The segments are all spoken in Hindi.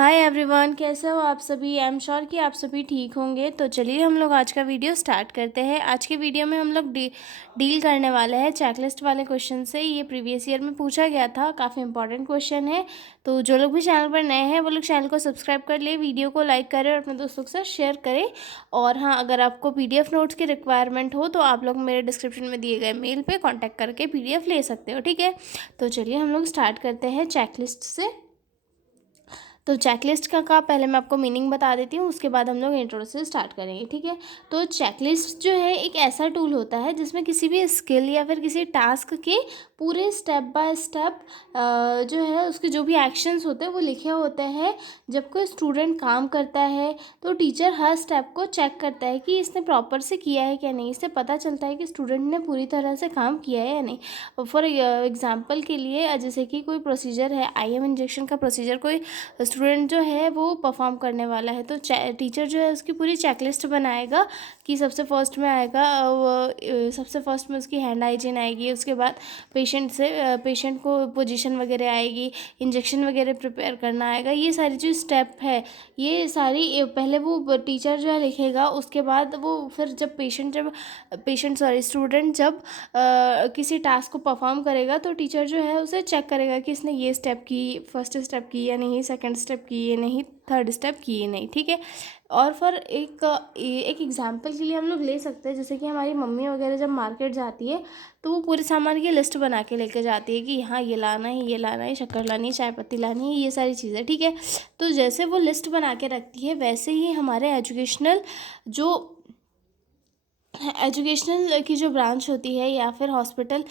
हाय एवरीवन, कैसे हो आप सभी। आई एम श्योर कि आप सभी ठीक होंगे। तो चलिए हम लोग आज का वीडियो स्टार्ट करते हैं। आज के वीडियो में हम लोग डील करने वाले हैं चेकलिस्ट वाले क्वेश्चन से। ये प्रीवियस ईयर में पूछा गया था, काफ़ी इंपॉर्टेंट क्वेश्चन है। तो जो लोग भी चैनल पर नए हैं वो लोग चैनल को सब्सक्राइब कर ले, वीडियो को लाइक करें और अपने दोस्तों के साथ शेयर करें। और हाँ, अगर आपको PDF नोट्स की रिक्वायरमेंट हो तो आप लोग मेरे डिस्क्रिप्शन में दिए गए मेल पर कॉन्टैक्ट करके PDF ले सकते हो, ठीक है। तो चलिए हम लोग स्टार्ट करते हैं चेकलिस्ट से। तो चेकलिस्ट का पहले मैं आपको मीनिंग बता देती हूँ, उसके बाद हम लोग इंट्रो से स्टार्ट करेंगे, ठीक है। तो चेकलिस्ट जो है एक ऐसा टूल होता है जिसमें किसी भी स्किल या फिर किसी टास्क के पूरे स्टेप बाय स्टेप जो है उसके जो भी एक्शंस होते हैं वो लिखे होते हैं। जब कोई स्टूडेंट काम करता है तो टीचर हर स्टेप को चेक करता है कि इसने प्रॉपर से किया है क्या नहीं। इससे पता चलता है कि स्टूडेंट ने पूरी तरह से काम किया है या नहीं। फॉर एग्जाम्पल के लिए जैसे कि कोई प्रोसीजर है, IM इंजेक्शन का प्रोसीजर कोई स्टूडेंट जो है वो परफॉर्म करने वाला है, तो टीचर जो है उसकी पूरी चेकलिस्ट बनाएगा कि सबसे फर्स्ट में आएगा सबसे फर्स्ट में उसकी हैंड हाइजीन आएगी, उसके बाद पेशेंट को पोजीशन वगैरह आएगी, इंजेक्शन वगैरह प्रिपेयर करना आएगा। ये सारी जो स्टेप है ये सारी पहले वो टीचर जो है लिखेगा। उसके बाद वो फिर जब स्टूडेंट जब किसी टास्क को परफॉर्म करेगा तो टीचर जो है उसे चेक करेगा कि इसने ये स्टेप की, फर्स्ट स्टेप की या नहीं, सेकंड स्टेप की या नहीं, थर्ड स्टेप की या नहीं, ठीक है। और फिर एक एग्जांपल के लिए हम लोग ले सकते हैं, जैसे कि हमारी मम्मी वगैरह जब मार्केट जाती है तो वो पूरे सामान की लिस्ट बना के लेके जाती है कि हाँ ये लाना है, ये लाना है, शक्कर लानी है, चाय पत्ती लानी है, ये सारी चीज़ें, ठीक है। तो जैसे वो लिस्ट बना के रखती है वैसे ही हमारे एजुकेशनल की जो ब्रांच होती है या फिर हॉस्पिटल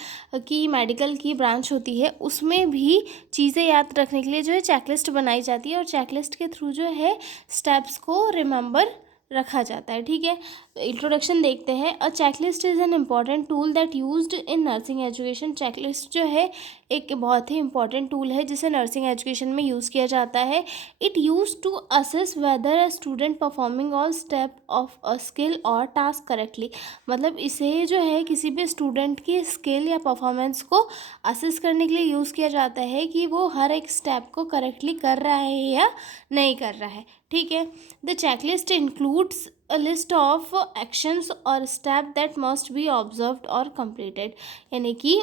की मेडिकल की ब्रांच होती है उसमें भी चीज़ें याद रखने के लिए जो है चेकलिस्ट बनाई जाती है और चेकलिस्ट के थ्रू जो है स्टेप्स को रिमेंबर रखा जाता है, ठीक है। तो इंट्रोडक्शन देखते हैं। अ checklist is an important tool that used in nursing education. Checklist जो है एक बहुत ही इंपॉर्टेंट टूल है जिसे नर्सिंग एजुकेशन में यूज़ किया जाता है। It use to assess whether a student performing all step of a skill और टास्क करेक्टली। मतलब इसे जो है किसी भी स्टूडेंट की स्किल या परफॉर्मेंस को असेस करने के लिए यूज़ किया जाता है कि वो हर एक स्टेप को करेक्टली कर रहा है या नहीं कर रहा है, ठीक है। The checklist includes a list of actions or step that must be observed or completed। यानी कि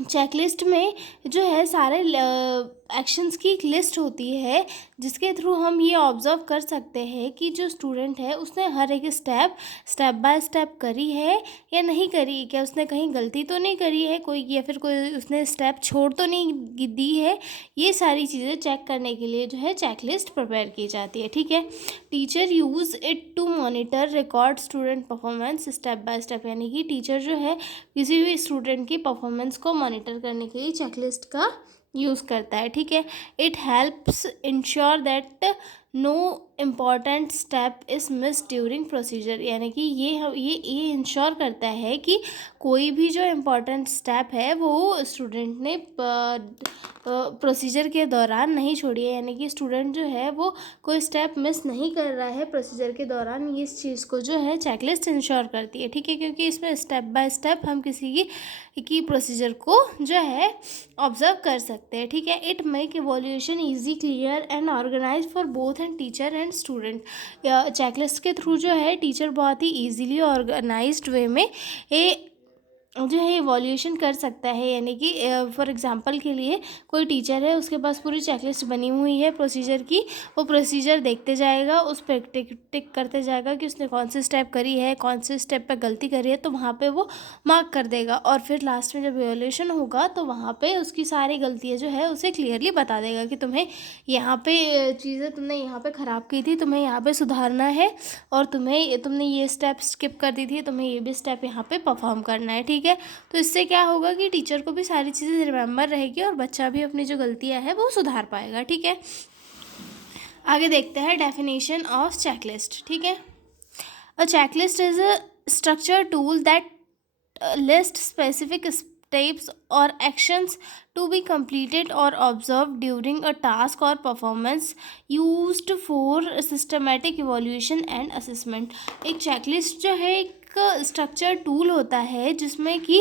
चेकलिस्ट में जो है सारे एक्शंस की एक लिस्ट होती है जिसके थ्रू हम ये ऑब्ज़र्व कर सकते हैं कि जो स्टूडेंट है उसने हर एक स्टेप बाय स्टेप करी है या नहीं करी, क्या उसने कहीं गलती तो नहीं करी है कोई, या फिर कोई उसने स्टेप छोड़ तो नहीं दी है। ये सारी चीज़ें चेक करने के लिए जो है चेकलिस्ट प्रिपेयर की जाती है, ठीक है। Teacher use it to monitor record student performance step by step. यानी कि टीचर जो है किसी भी स्टूडेंट की परफॉर्मेंस को मॉनिटर करने के लिए चेकलिस्ट का यूज़ करता है, ठीक है। It helps ensure that no important step is miss during procedure. यानी कि ये इंश्योर करता है कि कोई भी जो इम्पॉर्टेंट स्टेप है वो स्टूडेंट ने प्रोसीजर के दौरान नहीं छोड़ी है। यानी कि स्टूडेंट जो है वो कोई स्टेप मिस नहीं कर रहा है प्रोसीजर के दौरान। ये इस चीज़ को जो है चेकलिस्ट इंश्योर करती है, ठीक है, क्योंकि इसमें स्टेप बाय स्टेप हम किसी की प्रोसीजर को जो है ऑब्जर्व कर सकते हैं, ठीक है। It make evolution easy, clear and organise for both and teacher and student. Checklist के थ्रू जो है टीचर बहुत ही ईजीली ऑर्गेनाइज्ड वे में जो है इवोल्यूशन कर सकता है। यानी कि फॉर एग्जांपल के लिए कोई टीचर है, उसके पास पूरी चेकलिस्ट बनी हुई है प्रोसीजर की, वो प्रोसीजर देखते जाएगा, उस पर टिक करते जाएगा कि उसने कौन सी स्टेप करी है, कौन से स्टेप पे गलती करी है, तो वहाँ पे वो मार्क कर देगा। और फिर लास्ट में जब इवोल्यूशन होगा तो वहाँ पे उसकी सारी गलतियाँ जो है उसे क्लियरली बता देगा कि तुम्हें यहाँ पे चीज़ें तुमने यहाँ पे ख़राब की थी, तुम्हें यहाँ पे सुधारना है, और तुमने ये स्टेप स्किप कर दी थी, तुम्हें ये भी स्टेप यहाँ पे परफॉर्म करना है, ठीक है। तो इससे क्या होगा कि टीचर को भी सारी चीज़ें रिमेंबर रहेगी और बच्चा भी अपनी जो गलतियाँ है वो सुधार पाएगा, ठीक है। आगे देखते हैं डेफिनेशन ऑफ चेकलिस्ट, ठीक है। अ checklist is a structure tool that list specific steps or actions to be completed or observed during a task or performance used for systematic evaluation and assessment। एक चेकलिस्ट जो है एक एक स्ट्रक्चर टूल होता है जिसमें कि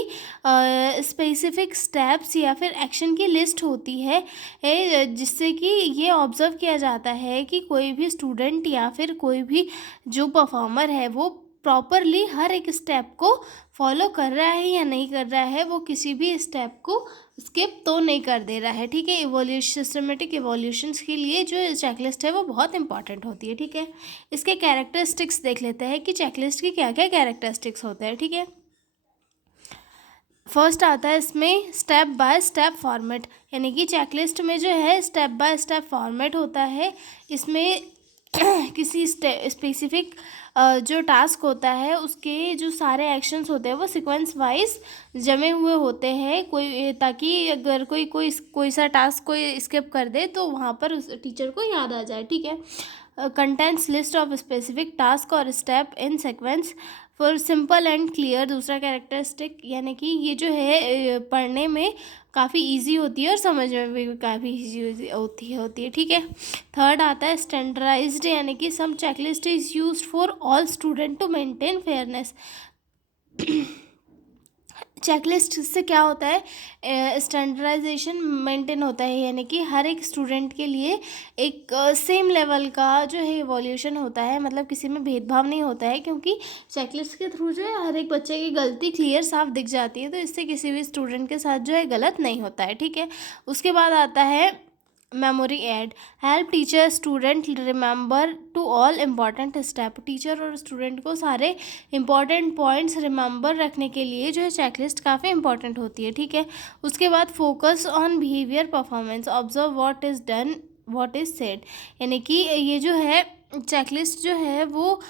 स्पेसिफिक स्टेप्स या फिर एक्शन की लिस्ट होती है, जिससे कि ये ऑब्ज़र्व किया जाता है कि कोई भी स्टूडेंट या फिर कोई भी जो परफॉर्मर है वो प्रॉपरली हर एक स्टेप को फॉलो कर रहा है या नहीं कर रहा है, वो किसी भी स्टेप को स्किप तो नहीं कर दे रहा है। ठीक है, इवोल्यूशन, सिस्टमेटिक इवोल्यूशंस के लिए जो चेकलिस्ट है वो बहुत इंपॉर्टेंट होती है। ठीक है, इसके कैरेक्टरिस्टिक्स देख लेते हैं कि चेकलिस्ट के क्या क्या कैरेक्टरिस्टिक्स होते हैं। ठीक है, फर्स्ट आता है इसमें स्टेप बाय स्टेप फॉर्मेट, यानी कि चेकलिस्ट में जो है स्टेप बाय स्टेप फॉर्मेट होता है। इसमें किसी स्पेसिफिक जो टास्क होता है उसके जो सारे एक्शंस होते हैं वो सीक्वेंस वाइज जमे हुए होते हैं, कोई ताकि अगर कोई सा टास्क कोई स्किप कर दे तो वहाँ पर उस टीचर को याद आ जाए। ठीक है, contents list of specific task और step in sequence for simple and clear. दूसरा कैरेक्टरिस्टिक, यानी कि ये जो है पढ़ने में काफ़ी इजी होती है और समझ में भी काफ़ी इजी होती है। ठीक है, थर्ड आता है स्टैंडर्डाइज्ड, यानी कि some checklist is used for all student to maintain fairness. Checklist से क्या होता है, स्टैंडर्डाइजेशन मेंटेन होता है, यानी कि हर एक स्टूडेंट के लिए एक सेम लेवल का जो है इवोल्यूशन होता है, मतलब किसी में भेदभाव नहीं होता है, क्योंकि चेकलिस्ट के थ्रू जो है हर एक बच्चे की गलती क्लियर साफ दिख जाती है, तो इससे किसी भी स्टूडेंट के साथ जो है गलत नहीं होता है। ठीक है, उसके बाद आता है memory aid, help teacher student remember to all important step. Teacher और स्टूडेंट को सारे इंपॉर्टेंट पॉइंट्स रिमेंबर रखने के लिए जो है चेकलिस्ट काफ़ी इंपॉर्टेंट होती है। ठीक है, उसके बाद focus on behaviour performance, observe what is done what is said, यानी कि ये जो है चेकलिस्ट जो है वो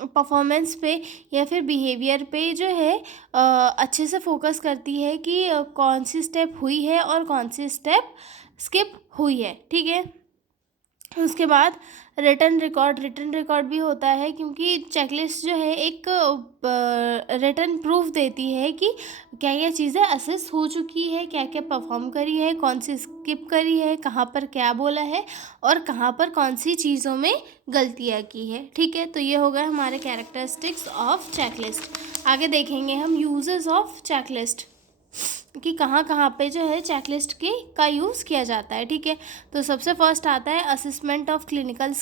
परफॉर्मेंस पे या फिर बिहेवियर पे जो है अच्छे से फोकस करती है कि कौन सी स्टेप हुई है और कौन सी स्टेप स्किप हुई है। ठीक है, उसके बाद रिटन रिकॉर्ड भी होता है, क्योंकि चेकलिस्ट जो है एक रिटन प्रूफ देती है कि क्या क्या चीज़ें असेस हो चुकी है, क्या क्या परफॉर्म करी है, कौन सी स्किप करी है, कहाँ पर क्या बोला है और कहाँ पर कौन सी चीज़ों में गलतियाँ की है। ठीक है, तो ये हो गए हमारे कैरेक्टरिस्टिक्स ऑफ चेकलिस्ट। आगे देखेंगे हम यूजेस ऑफ चेकलिस्ट कि कहाँ कहाँ पे जो है चेकलिस्ट के का यूज़ किया जाता है। ठीक है, तो सबसे फर्स्ट आता है असेसमेंट ऑफ क्लिनिकल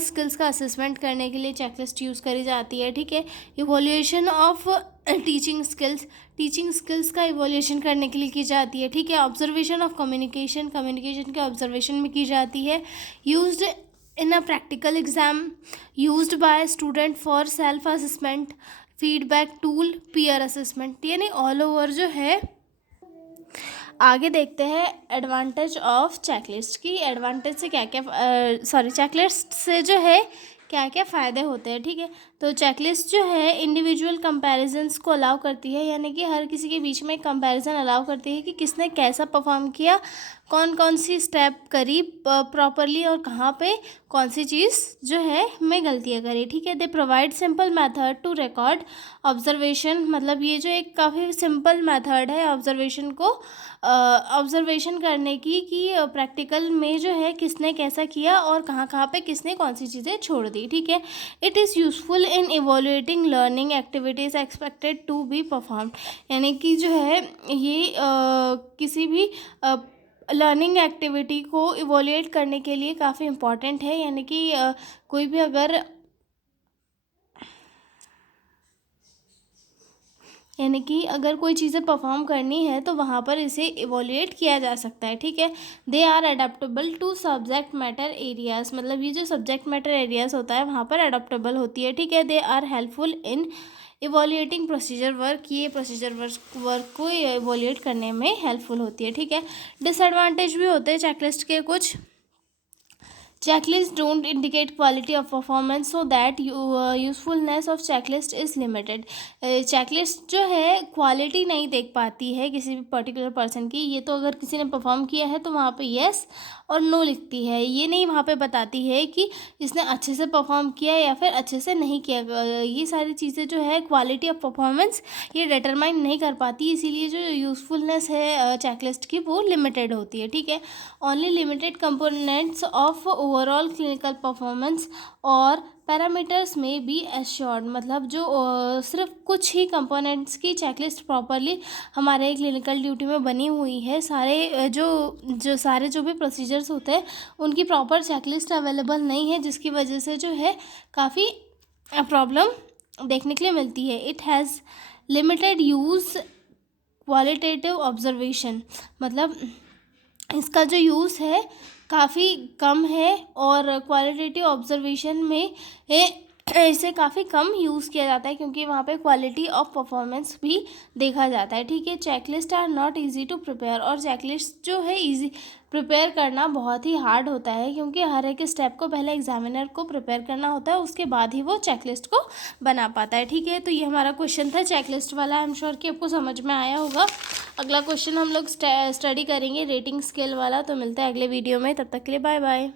स्किल्स का असेसमेंट करने के लिए चेकलिस्ट यूज़ करी जाती है। ठीक है, इवोल्यूशन ऑफ टीचिंग स्किल्स का इवोल्यूशन करने के लिए की जाती है। ठीक है, ऑब्जर्वेशन ऑफ कम्युनिकेशन के ऑब्जर्वेशन में की जाती है। Used in a practical exam, used by student for self assessment, feedback tool, peer assessment, यानी ऑल ओवर जो है। आगे देखते हैं एडवांटेज ऑफ चेकलिस्ट की, एडवांटेज से क्या क्या चेकलिस्ट से जो है क्या क्या फ़ायदे होते हैं। ठीक है, तो चेकलिस्ट जो है इंडिविजुअल कंपैरिजंस को अलाउ करती है, यानी कि हर किसी के बीच में एक कंपैरिजन अलाउ करती है कि किसने कैसा परफॉर्म किया, कौन कौन सी स्टेप करी प्रॉपरली और कहाँ पे कौन सी चीज़ जो है में गलतियाँ करी। ठीक है, they provide simple method to record observation, मतलब ये जो एक काफ़ी सिंपल मेथड है ऑब्जर्वेशन को ऑब्जर्वेशन करने की, कि प्रैक्टिकल में जो है किसने कैसा किया और कहाँ कहाँ पे किसने कौन सी चीज़ें छोड़ दी। ठीक है, it is useful in evaluating learning activities expected to be performed, यानी कि जो है ये किसी भी लर्निंग एक्टिविटी को इवोल्यूट करने के लिए काफ़ी इम्पॉर्टेंट है, यानी कि कोई भी अगर कोई चीज़ें परफॉर्म करनी है तो वहाँ पर इसे इवोल्यूट किया जा सकता है। ठीक है, they are adaptable to subject matter areas, मतलब ये जो सब्जेक्ट मैटर एरियाज़ होता है वहाँ पर अडेप्टेबल होती है। ठीक है, they are helpful in evaluating procedure work, ये प्रोसीजर वर्क को इवोल्यूट करने में हेल्पफुल होती है। ठीक है, डिसएडवांटेज भी होते हैं चेकलिस्ट के कुछ। Checklists don't indicate quality of performance, so that usefulness of checklist is limited. Checklist जो है क्वालिटी नहीं देख पाती है किसी भी पर्टिकुलर पर्सन की, ये तो अगर किसी ने परफॉर्म किया है तो वहाँ पे येस और नो लिखती है, ये नहीं वहाँ पे बताती है कि इसने अच्छे से परफॉर्म किया या फिर अच्छे से नहीं किया। ये सारी चीज़ें जो है क्वालिटी ऑफ परफॉर्मेंस ये डिटरमाइन नहीं कर पाती, इसीलिए जो यूज़फुलनेस है चेकलिस्ट की वो लिमिटेड होती है। ठीक है, only limited components of overall clinical performance और पैरामीटर्स में बी एश्योर्ड, मतलब जो सिर्फ कुछ ही कंपोनेंट्स की चेकलिस्ट प्रॉपरली हमारे क्लिनिकल ड्यूटी में बनी हुई है, सारे जो भी प्रोसीजर्स होते हैं उनकी प्रॉपर चेकलिस्ट अवेलेबल नहीं है, जिसकी वजह से जो है काफ़ी प्रॉब्लम देखने के लिए मिलती है। It has limited use qualitative observation, मतलब इसका जो यूज़ है काफ़ी कम है और क्वालिटेटिव ऑब्जर्वेशन में इसे काफ़ी कम यूज़ किया जाता है, क्योंकि वहाँ पे क्वालिटी ऑफ परफॉर्मेंस भी देखा जाता है। ठीक है, checklist are not easy to prepare, और चेकलिस्ट जो है इजी प्रिपेयर करना बहुत ही हार्ड होता है, क्योंकि हर एक स्टेप को पहले एग्जामिनर को प्रिपेयर करना होता है, उसके बाद ही वो चेकलिस्ट को बना पाता है। ठीक है, तो ये हमारा क्वेश्चन था चेकलिस्ट वाला। आई एम श्योर कि आपको समझ में आया होगा। अगला क्वेश्चन हम लोग स्टडी करेंगे रेटिंग स्केल वाला। तो मिलता है अगले वीडियो में, तब तक के लिए बाय बाय।